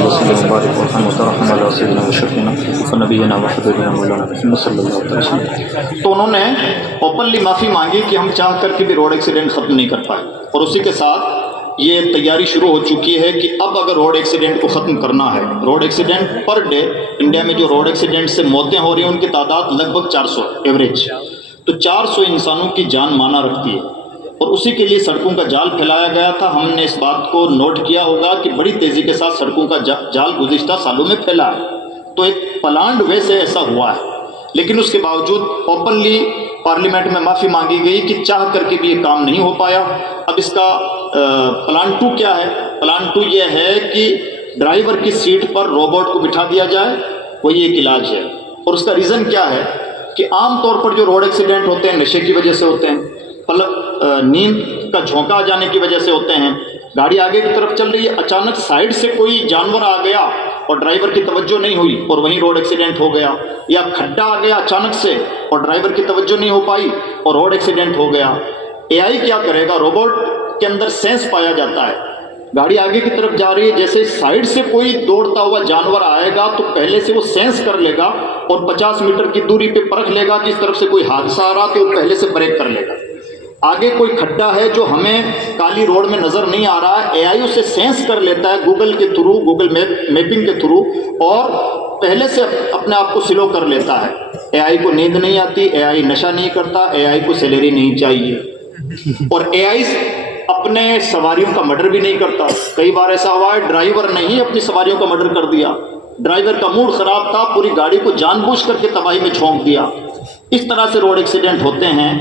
صلی وسلم وبارک علی سیدنا و شفیعنا و نبینا و حبیبنا مولانا محمد صلی اللہ علیہ وسلم۔ تو انہوں نے اوپنلی معافی مانگی کہ ہم چاہ کر کے بھی روڈ ایکسیڈنٹ ختم نہیں کر پائے، اور اسی کے ساتھ یہ تیاری شروع ہو چکی ہے کہ اب اگر روڈ ایکسیڈنٹ کو ختم کرنا ہے، road accident per day India میں جو روڈ ایکسیڈنٹ سے موتیں ہو رہی ہیں ان کی تعداد لگ بھگ 400 ایوریج، تو 400 انسانوں کی جان مانا رکھتی ہے، اور اسی کے لیے سڑکوں کا جال پھیلایا گیا تھا۔ ہم نے اس بات کو نوٹ کیا ہوگا کہ بڑی تیزی کے ساتھ سڑکوں کا جال گزشتہ سالوں میں پھیلا ہے، تو ایک پلانڈ وے سے ایسا ہوا ہے، لیکن اس کے باوجود اوپنلی پارلیمنٹ میں معافی مانگی گئی کہ چاہ کر کے بھی یہ کام نہیں ہو پایا۔ اب اس کا پلان 2 کیا ہے؟ پلان 2 یہ ہے کہ ڈرائیور کی سیٹ پر روبوٹ کو بٹھا دیا جائے، وہی ایک علاج ہے۔ اور اس کا ریزن کیا ہے کہ عام طور پر جو روڈ ایکسیڈنٹ ہوتے ہیں نشے کی وجہ سے ہوتے ہیں، نیند کا جھونکا آ جانے کی وجہ سے ہوتے ہیں، گاڑی آگے کی طرف چل رہی ہے، اچانک سائڈ سے کوئی جانور آ گیا اور ڈرائیور کی توجہ نہیں ہوئی اور وہیں روڈ ایکسیڈنٹ ہو گیا، یا کھڈا آ گیا اچانک سے اور ڈرائیور کی توجہ نہیں ہو پائی اور روڈ ایکسیڈنٹ ہو گیا۔ اے آئی کیا کرے گا؟ روبوٹ کے اندر سینس پایا جاتا ہے، گاڑی آگے کی طرف جا رہی ہے، جیسے سائڈ سے کوئی دوڑتا ہوا جانور آئے گا تو پہلے سے وہ سینس کر لے گا اور 50 میٹر کی دوری پہ پرکھ لے گا کہ اس طرف سے کوئی حادثہ آ رہا تو وہ پہلے سے بریک کر لے گا۔ آگے کوئی کھڈا ہے جو ہمیں کالی روڈ میں نظر نہیں آ رہا ہے، اے آئی اسے سینس کر لیتا ہے گوگل کے تھرو، گوگل میپنگ کے تھرو، اور پہلے سے اپنے آپ کو سلو کر لیتا ہے۔ اے آئی کو نیند نہیں آتی، اے آئی نشہ نہیں کرتا، اے آئی کو سیلری نہیں چاہیے، اور اے آئی اپنے سواریوں کا مرڈر بھی نہیں کرتا۔ کئی بار ایسا ہوا ہے ڈرائیور نے ہی اپنی سواریوں کا مرڈر کر دیا، ڈرائیور کا موڈ خراب تھا، پوری گاڑی کو جان بوجھ کر کے تباہی میں جھونک دیا۔ اس طرح سے روڈ ایکسیڈنٹ ہوتے ہیں۔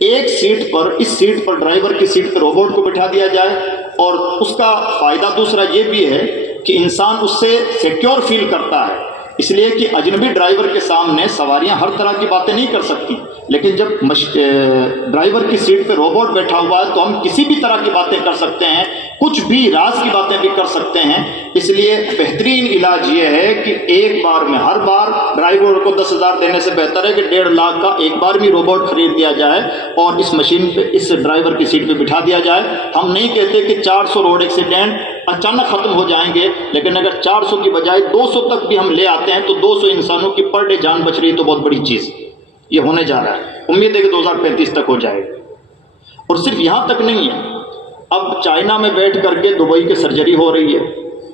ایک سیٹ پر، اس سیٹ پر ڈرائیور کی سیٹ پر روبوٹ کو بٹھا دیا جائے، اور اس کا فائدہ دوسرا یہ بھی ہے کہ انسان اس سے سیکیور فیل کرتا ہے، اس لیے کہ اجنبی ڈرائیور کے سامنے سواریاں ہر طرح کی باتیں نہیں کر سکتی، لیکن جب ڈرائیور کی سیٹ پہ روبوٹ بیٹھا ہوا ہے تو ہم کسی بھی طرح کی باتیں کر سکتے ہیں، کچھ بھی راز کی باتیں بھی کر سکتے ہیں۔ اس لیے بہترین علاج یہ ہے کہ ایک بار میں، ہر بار ڈرائیور کو 10,000 دینے سے بہتر ہے کہ 1.5 لاکھ کا ایک بار بھی روبوٹ خرید دیا جائے اور اس مشین پہ، اس ڈرائیور کی سیٹ پہ بٹھا دیا جائے۔ ہم نہیں کہتے کہ 400 روڈ ایکسیڈنٹ اچانک ختم ہو جائیں گے، لیکن اگر 400 کی بجائے 200 تک بھی ہم لے آتے ہیں تو 200 انسانوں کی پر ڈے جان بچ رہی ہے، تو بہت بڑی چیز یہ ہونے جا رہا ہے۔ امید ہے کہ 2035 تک ہو جائے گا۔ اور صرف یہاں تک نہیں ہے، اب چائنا میں بیٹھ کر کے دبئی کی سرجری ہو رہی ہے،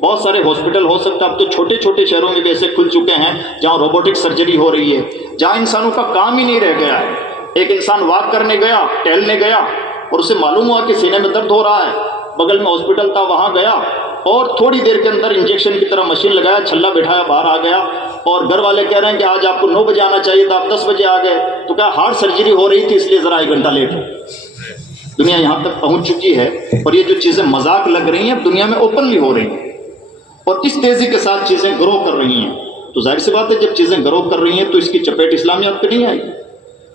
بہت سارے ہاسپٹل ہو سکتا ہے، اب تو چھوٹے چھوٹے شہروں میں بھی ایسے کھل چکے ہیں جہاں روبوٹک سرجری ہو رہی ہے، جہاں انسانوں کا کام ہی نہیں رہ گیا ہے۔ ایک انسان واک کرنے گیا، ٹہلنے گیا، اور اسے معلوم ہوا کہ سینے میں درد ہو رہا ہے، بغل میں ہاسپٹل تھا، وہاں گیا اور تھوڑی دیر کے اندر انجیکشن کی طرح مشین لگایا، چھلا بٹھایا، باہر آ گیا، اور گھر والے کہہ رہے ہیں کہ آج آپ کو 9 بجے آنا چاہیے تھا، آپ 10 بجے آ گئے، تو کہا ہارٹ سرجری ہو رہی تھی اس لیے ذرا 1 گھنٹہ لیٹ ہو۔ دنیا یہاں تک پہنچ چکی ہے، اور یہ جو چیزیں مذاق لگ رہی ہیں اب دنیا میں اوپنلی ہو رہی ہیں، اور اس تیزی کے ساتھ چیزیں گرو کر رہی ہیں، تو ظاہر سی بات ہے جب چیزیں گرو کر رہی ہیں تو اس کی چپیٹ اسلامیات پہ نہیں آئی۔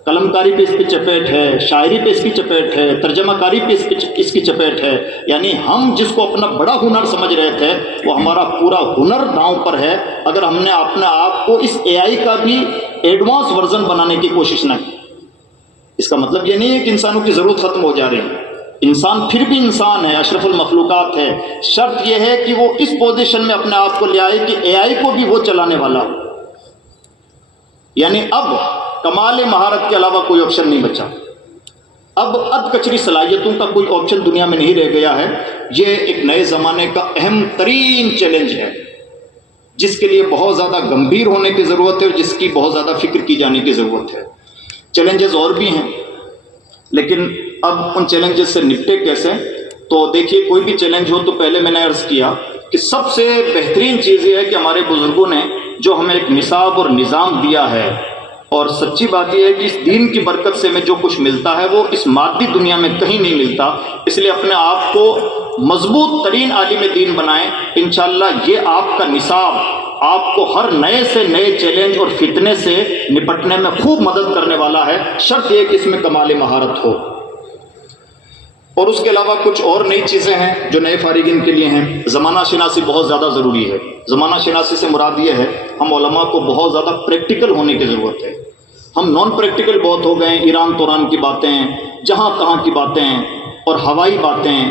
قلم کاری پہ اس کی چپیٹ ہے، شاعری پہ اس کی چپیٹ ہے، ترجمہ کاری پہ اس کی چپیٹ ہے، یعنی ہم جس کو اپنا بڑا ہنر سمجھ رہے تھے وہ ہمارا پورا ہنر داؤں پر ہے اگر ہم نے اپنے آپ کو اس اے آئی کا بھی ایڈوانس ورژن بنانے کی کوشش نہ کی۔ اس کا مطلب یہ نہیں ہے کہ انسانوں کی ضرورت ختم ہو جا رہی ہے، انسان پھر بھی انسان ہے، اشرف المخلوقات ہے، شرط یہ ہے کہ وہ اس پوزیشن میں اپنے آپ کو لے آئے کہ اے آئی کو بھی وہ چلانے والا ہو، یعنی اب کمال مہارت کے علاوہ کوئی آپشن نہیں بچا، اب اد کچری صلاحیتوں کا کوئی آپشن دنیا میں نہیں رہ گیا ہے۔ یہ ایک نئے زمانے کا اہم ترین چیلنج ہے جس کے لیے بہت زیادہ گمبھیر ہونے کی ضرورت ہے اور جس کی بہت زیادہ فکر کی جانے کی ضرورت ہے۔ چیلنجز اور بھی ہیں، لیکن اب ان چیلنجز سے نپٹے کیسے؟ تو دیکھیے، کوئی بھی چیلنج ہو تو پہلے میں نے عرض کیا کہ سب سے بہترین چیز یہ ہے کہ ہمارے بزرگوں نے جو ہمیں ایک نصاب اور نظام دیا ہے، اور سچی بات یہ ہے کہ اس دین کی برکت سے ہمیں جو کچھ ملتا ہے وہ اس مادی دنیا میں کہیں نہیں ملتا، اس لیے اپنے آپ کو مضبوط ترین عالم دین بنائیں۔ انشاءاللہ یہ آپ کا نصاب آپ کو ہر نئے سے نئے چیلنج اور فتنے سے نپٹنے میں خوب مدد کرنے والا ہے، شرط یہ کہ اس میں کمال مہارت ہو۔ اور اس کے علاوہ کچھ اور نئی چیزیں ہیں جو نئے فارغین کے لیے ہیں۔ زمانہ شناسی بہت زیادہ ضروری ہے۔ زمانہ شناسی سے مراد یہ ہے ہم علماء کو بہت زیادہ پریکٹیکل ہونے کی ضرورت ہے۔ ہم نان پریکٹیکل بہت ہو گئے ہیں، ایران توران کی باتیں، جہاں تہاں کی باتیں اور ہوائی باتیں،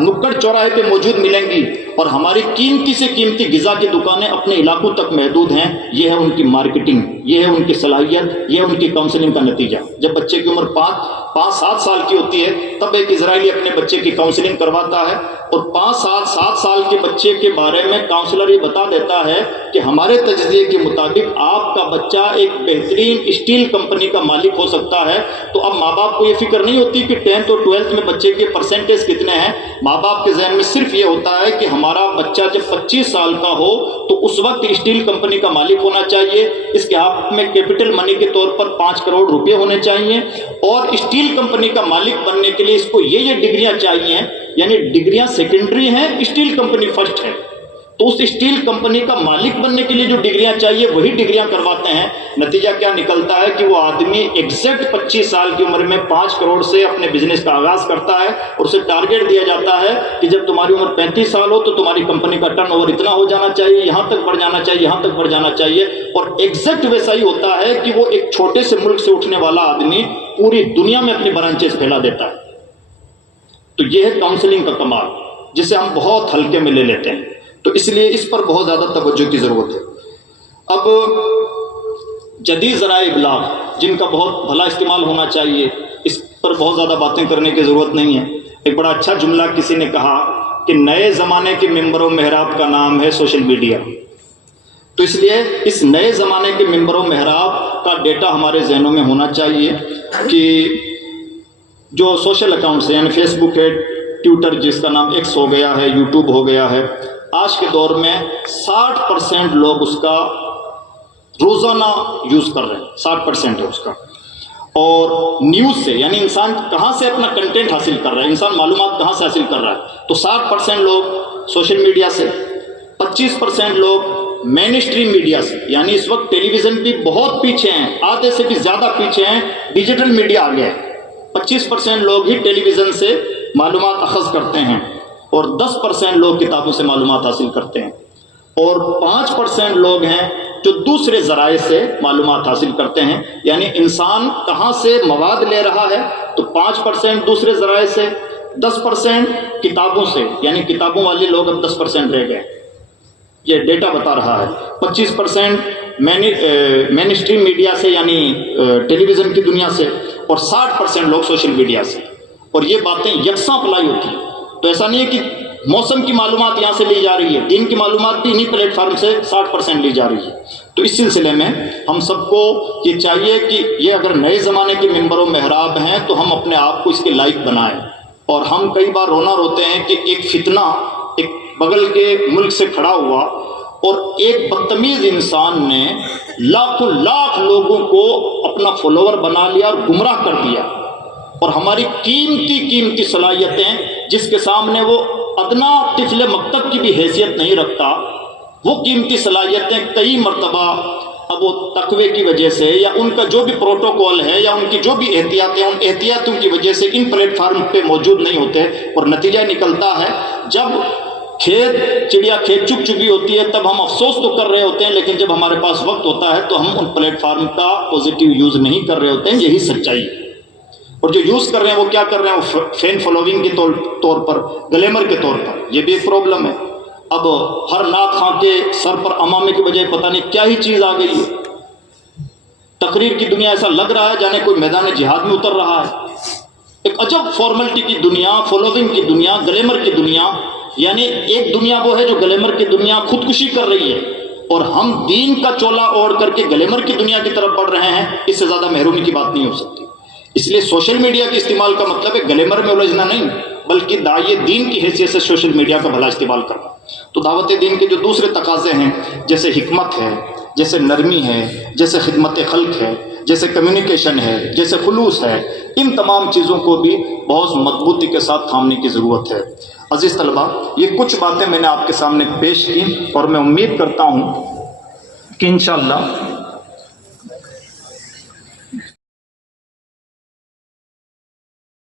نکڑ چوراہے پہ موجود ملیں گی، اور ہماری قیمتی سے قیمتی غذا کی دکانیں اپنے علاقوں تک محدود ہیں. یہ ہے ان کی مارکیٹنگ، یہ ہے ان کی صلاحیت، یہ ہے ان کی کاؤنسلنگ کا نتیجہ. جب بچے کی عمر 5-7 سال کی ہوتی ہے تب ایک اسرائیلی اپنے بچے کی کاؤنسلنگ کرواتا ہے، اور 5-7 سال کے بچے کے بارے میں کاؤنسلر یہ بتا دیتا ہے کہ ہمارے تجزیے کے مطابق آپ کا بچہ ایک بہترین اسٹیل کمپنی کا مالک ہو سکتا ہے. تو اب ماں باپ کو یہ فکر نہیں ہوتی کہ 10th اور 12th میں بچے کے پرسنٹیج کتنے ہیں. ماں باپ کے ذہن میں صرف یہ ہوتا ہے کہ ہمارا بچہ جب 25 سال کا ہو تو اس وقت اسٹیل کمپنی کا مالک ہونا چاہیے، اس کے ہاتھ میں کیپٹل منی کے طور پر 5 کروڑ روپے ہونے چاہیے، اور اسٹیل کمپنی کا مالک بننے کے لیے اس کو یہ ڈگریاں چاہیے. یعنی ڈگریاں سیکنڈری ہیں، اسٹیل کمپنی فرسٹ ہے. تو اس اسٹیل کمپنی کا مالک بننے کے لیے جو ڈگریاں چاہیے وہی ڈگریاں کرواتے ہیں. نتیجہ کیا نکلتا ہے کہ وہ آدمی ایگزیکٹ 25 سال کی عمر میں 5 کروڑ سے اپنے بزنس کا آغاز کرتا ہے، اور اسے ٹارگیٹ دیا جاتا ہے کہ جب تمہاری عمر 35 سال ہو تو تمہاری کمپنی کا ٹرن اوور اتنا ہو جانا چاہیے، یہاں تک بڑھ جانا چاہیے، یہاں تک بڑھ جانا چاہیے. اور ایگزیکٹ ویسا ہی ہوتا ہے کہ وہ ایک چھوٹے سے ملک سے اٹھنے والا آدمی پوری دنیا میں اپنی برانچز پھیلا دیتا ہے. تو یہ ہے کاؤنسلنگ کا کمال، جسے ہم بہت ہلکے میں لے لیتے ہیں. تو اس لیے اس پر بہت زیادہ توجہ کی ضرورت ہے. اب جدید ذرائع ابلاغ جن کا بہت بھلا استعمال ہونا چاہیے، اس پر بہت زیادہ باتیں کرنے کی ضرورت نہیں ہے. ایک بڑا اچھا جملہ کسی نے کہا کہ نئے زمانے کے ممبر و محراب کا نام ہے سوشل میڈیا. تو اس لیے اس نئے زمانے کے ممبر و محراب کا ڈیٹا ہمارے ذہنوں میں ہونا چاہیے کہ جو سوشل اکاؤنٹس ہیں، یعنی فیس بک ہے، ٹویٹر جس کا نام ایکس ہو گیا ہے، یوٹیوب ہو گیا ہے، آج کے دور میں 60% لوگ اس کا روزانہ یوز کر رہے ہیں. 60% ہے اس کا. اور نیوز سے، یعنی انسان کہاں سے اپنا کنٹینٹ حاصل کر رہا ہے، انسان معلومات کہاں سے حاصل کر رہا ہے، تو 60% لوگ سوشل میڈیا سے، 25% لوگ مین اسٹریم میڈیا سے. یعنی اس وقت ٹیلی ویژن بھی بہت پیچھے ہیں، آدھے سے بھی زیادہ پیچھے ہیں، ڈیجیٹل میڈیا آ گیا ہے. 25% لوگ ہی ٹیلی ویژن سے معلومات اخذ کرتے ہیں، اور 10% لوگ کتابوں سے معلومات حاصل کرتے ہیں، اور 5% لوگ ہیں جو دوسرے ذرائع سے معلومات حاصل کرتے ہیں. یعنی انسان کہاں سے مواد لے رہا ہے، تو 5% دوسرے ذرائع سے، 10% کتابوں سے، یعنی کتابوں والے لوگ اب 10% رہ گئے. یہ ڈیٹا بتا رہا ہے. 25% مین اسٹریم میڈیا سے، یعنی ٹیلی ویژن کی دنیا سے، اور 60% لوگ سوشل میڈیا سے. اور یہ باتیں یکساں اپلائی ہوتی ہیں. تو ایسا نہیں ہے کہ موسم کی معلومات یہاں سے لی جا رہی ہے، دین کی معلومات بھی انہی پلیٹ فارم سے 60% لی جا رہی ہے. تو اس سلسلے میں ہم سب کو یہ چاہیے کہ یہ اگر نئے زمانے کے ممبر و محراب ہیں تو ہم اپنے آپ کو اس کے لائق بنائیں. اور ہم کئی بار روتے ہیں کہ ایک فتنہ ایک بغل کے ملک سے کھڑا ہوا، اور ایک بدتمیز انسان نے لاکھوں لاکھ لوگوں کو اپنا فالوور بنا لیا اور گمراہ کر دیا. اور ہماری قیمتی صلاحیتیں جس کے سامنے وہ ادنا طفل مکتب کی بھی حیثیت نہیں رکھتا، وہ قیمتی صلاحیتیں کئی مرتبہ اب وہ تقوی کی وجہ سے، یا ان کا جو بھی پروٹوکول ہے، یا ان کی جو بھی احتیاطیں، ان احتیاطوں کی وجہ سے ان پلیٹ فارم پہ موجود نہیں ہوتے. اور نتیجہ نکلتا ہے جب چڑیا کھیت چک چکی ہوتی ہے تب ہم افسوس تو کر رہے ہوتے ہیں، لیکن جب ہمارے پاس وقت ہوتا ہے تو ہم ان پلیٹ فارم کا پازیٹیو یوز نہیں کر رہے ہوتے ہیں. یہی سچائی ہے. اور جو یوز کر رہے ہیں وہ کیا کر رہے ہیں، وہ فین فالوونگ کے طور پر، گلیمر کے طور پر. یہ بھی ایک پرابلم ہے. اب ہر ناک خواں کے سر پر امامے کے بجائے پتہ نہیں کیا ہی چیز آ گئی ہے. تقریر کی دنیا ایسا لگ رہا ہے جانے کوئی میدان جہاد میں اتر رہا ہے. ایک عجب فارملٹی کی دنیا، فالوونگ کی دنیا، گلیمر کی دنیا. یعنی ایک دنیا وہ ہے جو گلیمر کی دنیا خودکشی کر رہی ہے، اور ہم دین کا چولا اوڑھ کر کے گلیمر کی دنیا کی طرف بڑھ رہے ہیں. اس سے زیادہ محرومی کی بات نہیں ہو سکتی. اس لیے سوشل میڈیا کے استعمال کا مطلب ہے گلیمر میں الجھنا نہیں، بلکہ داعی دین کی حیثیت سے سوشل میڈیا کا بھلا استعمال کرنا. تو دعوت دین کے جو دوسرے تقاضے ہیں، جیسے حکمت ہے، جیسے نرمی ہے، جیسے خدمت خلق ہے، جیسے کمیونیکیشن ہے، جیسے خلوص ہے، ان تمام چیزوں کو بھی بہت مضبوطی کے ساتھ تھامنے کی ضرورت ہے. عزیز طلبہ، یہ کچھ باتیں میں نے آپ کے سامنے پیش کی، اور میں امید کرتا ہوں کہ انشاءاللہ